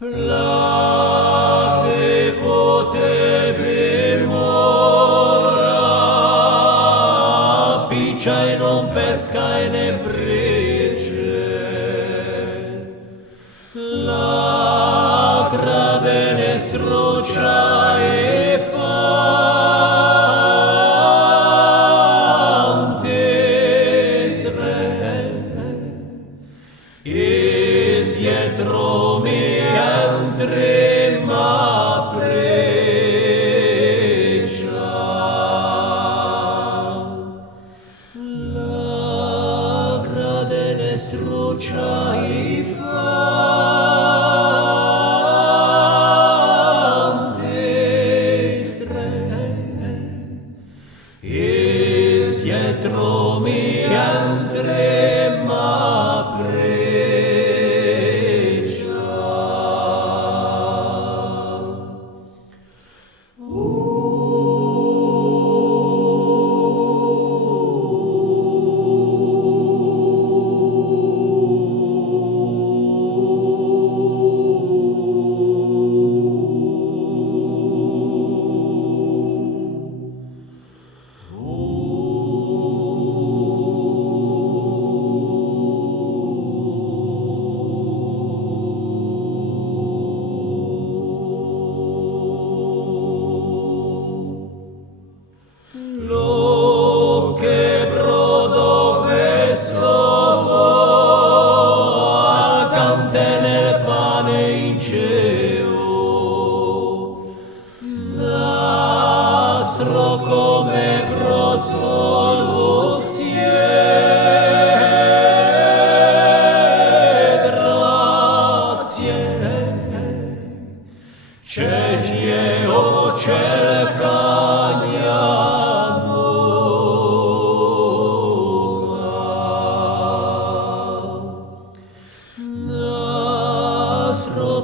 Place potevi mora, piccia e non pesca e ne brice. La grade ne strucia e pantisre. Is dietro mi entre ma precia. La grade ne strucia i pantisre. Is dietro mi entre ma precia. Lo che brodo vessovo acante nel pane in cielo, nastro come brozzolo grazie, cenie o celcania. Nastro